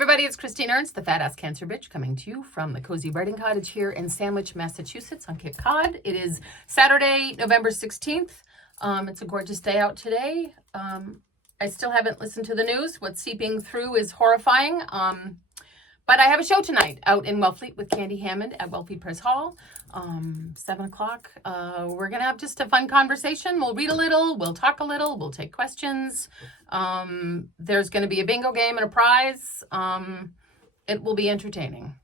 everybody, it's Christine Ernst, the Fat Ass Cancer Bitch, coming to you from the Cozy Writing Cottage here in Sandwich, Massachusetts on Cape Cod. It is Saturday, November 16th. It's a gorgeous day out today. I still haven't listened to the news. What's seeping through is horrifying. But I have a show tonight out in Wellfleet with Candy Hammond at Wellfleet Press Hall, 7 o'clock. We're going to have just a fun conversation. We'll read a little, we'll talk a little, we'll take questions. There's going to be a bingo game and a prize. It will be entertaining.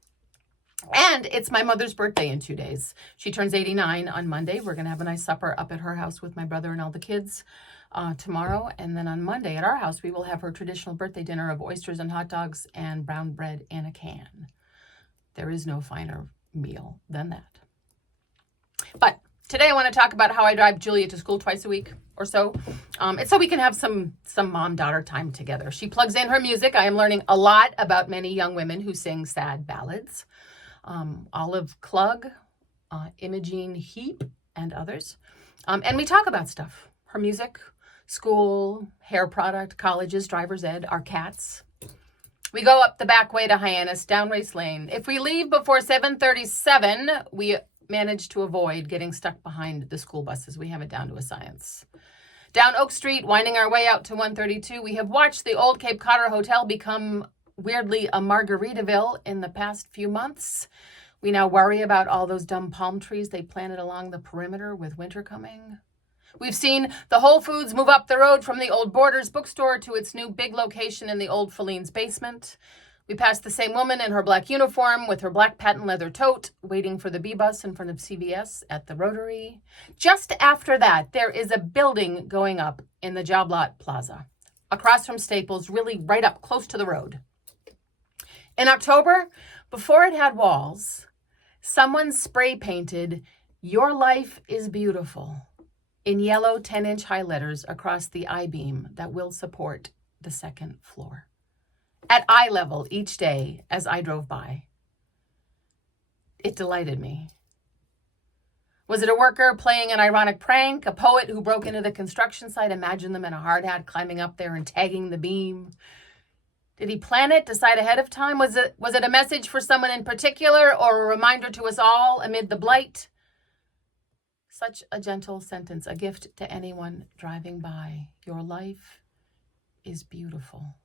And it's my mother's birthday in 2 days. She turns 89 on Monday. We're going to have a nice supper up at her house with my brother and all the kids tomorrow. And then on Monday at our house, we will have her traditional birthday dinner of oysters and hot dogs and brown bread in a can. There is no finer meal than that. But today I want to talk about how I drive Julia to school twice a week or so. It's so we can have some mom-daughter time together. She plugs in her music. I am learning a lot about many young women who sing sad ballads. Olive Klug, Imogene Heap, and others. And we talk about stuff. Her music, school, hair product, colleges, driver's ed, our cats. We go up the back way to Hyannis, down Race Lane. If we leave before 7:37, we manage to avoid getting stuck behind the school buses. We have it down to a science. Down Oak Street, winding our way out to 132, we have watched the old Cape Codder Hotel become weirdly a Margaritaville in the past few months. We now worry about all those dumb palm trees they planted along the perimeter with winter coming. We've seen the Whole Foods move up the road from the old Borders bookstore to its new big location in the old Feline's basement. We passed the same woman in her black uniform with her black patent leather tote, waiting for the B-bus in front of CVS at the Rotary. Just after that, there is a building going up in the Job Lot Plaza, across from Staples, really right up close to the road. In October, before it had walls, someone spray painted, "Your life is beautiful," in yellow 10-inch high letters across the I-beam that will support the second floor. At eye level each day as I drove by. It delighted me. Was it a worker playing an ironic prank? A poet who broke into the construction site? Imagine them in a hard hat climbing up there and tagging the beam. Did he plan it, decide ahead of time? Was it a message for someone in particular or a reminder to us all amid the blight? Such a gentle sentence, a gift to anyone driving by. Your life is beautiful.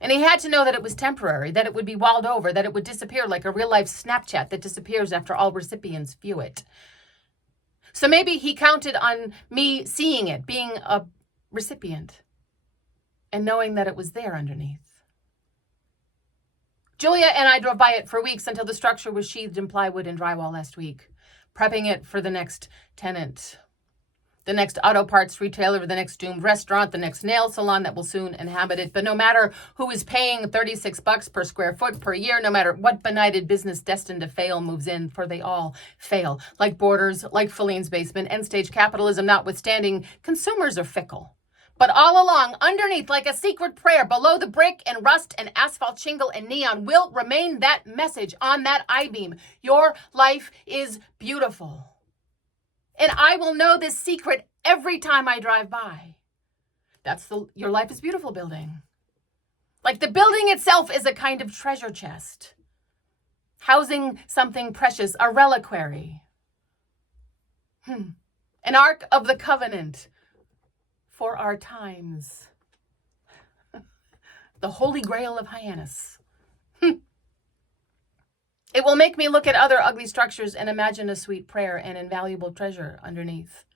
And he had to know that it was temporary, that it would be walled over, that it would disappear like a real-life Snapchat that disappears after all recipients view it. So maybe he counted on me seeing it, being a recipient, and knowing that it was there underneath. Julia and I drove by it for weeks until the structure was sheathed in plywood and drywall last week, prepping it for the next tenant, the next auto parts retailer, the next doomed restaurant, the next nail salon that will soon inhabit it. But no matter who is paying $36 per square foot per year, no matter what benighted business destined to fail moves in, for they all fail. Like Borders, like Feline's basement, end-stage capitalism notwithstanding, consumers are fickle. But all along, underneath, like a secret prayer, below the brick and rust and asphalt shingle and neon, will remain that message on that I-beam. Your life is beautiful. And I will know this secret every time I drive by. That's the Your Life is Beautiful building. Like the building itself is a kind of treasure chest, housing something precious, a reliquary. An Ark of the Covenant for our times. The Holy Grail of Hyannis. It will make me look at other ugly structures and imagine a sweet prayer and invaluable treasure underneath.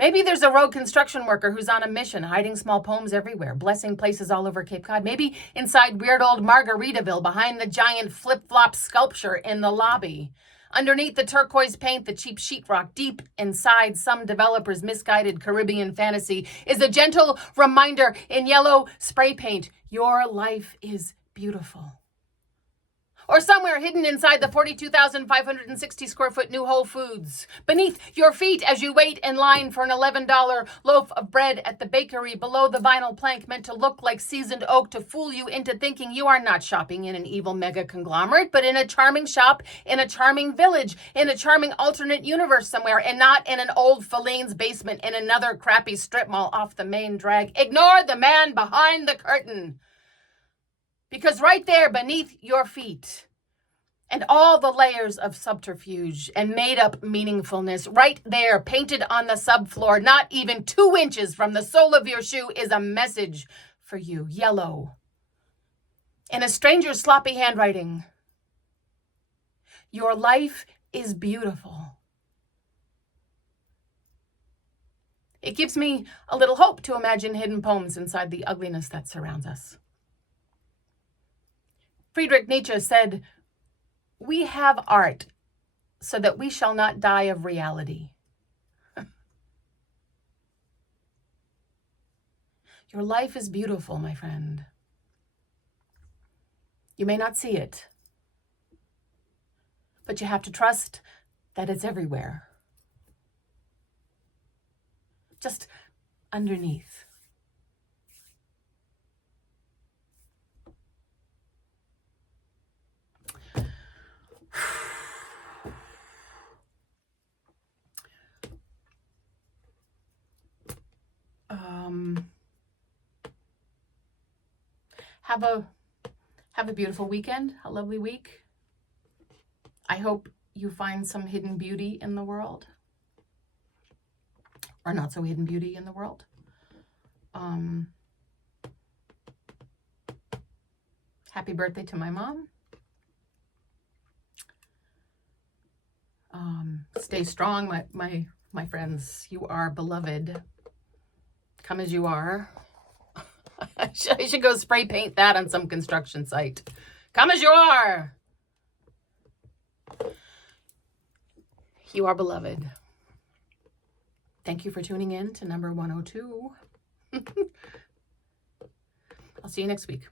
Maybe there's a rogue construction worker who's on a mission, hiding small poems everywhere, blessing places all over Cape Cod. Maybe inside weird old Margaritaville, behind the giant flip-flop sculpture in the lobby. Underneath the turquoise paint, the cheap sheetrock, deep inside some developer's misguided Caribbean fantasy, is a gentle reminder in yellow spray paint, your life is beautiful. Or somewhere hidden inside the 42,560 square foot new Whole Foods. Beneath your feet as you wait in line for an $11 loaf of bread at the bakery below the vinyl plank meant to look like seasoned oak to fool you into thinking you are not shopping in an evil mega conglomerate, but in a charming shop, in a charming village, in a charming alternate universe somewhere, and not in an old Filene's basement in another crappy strip mall off the main drag. Ignore the man behind the curtain. Because right there beneath your feet and all the layers of subterfuge and made-up meaningfulness, right there painted on the subfloor, not even 2 inches from the sole of your shoe, is a message for you, yellow, in a stranger's sloppy handwriting. Your life is beautiful. It gives me a little hope to imagine hidden poems inside the ugliness that surrounds us. Friedrich Nietzsche said, "We have art so that we shall not die of reality." Your life is beautiful, my friend. You may not see it, but you have to trust that it's everywhere. Just underneath. Have a beautiful weekend, a lovely week. I hope you find some hidden beauty in the world, or not so hidden beauty in the world. Happy birthday to my mom. Stay strong, my friends. You are beloved. Come as you are. I should go spray paint that on some construction site. Come as you are. You are beloved. Thank you for tuning in to number 102. I'll see you next week.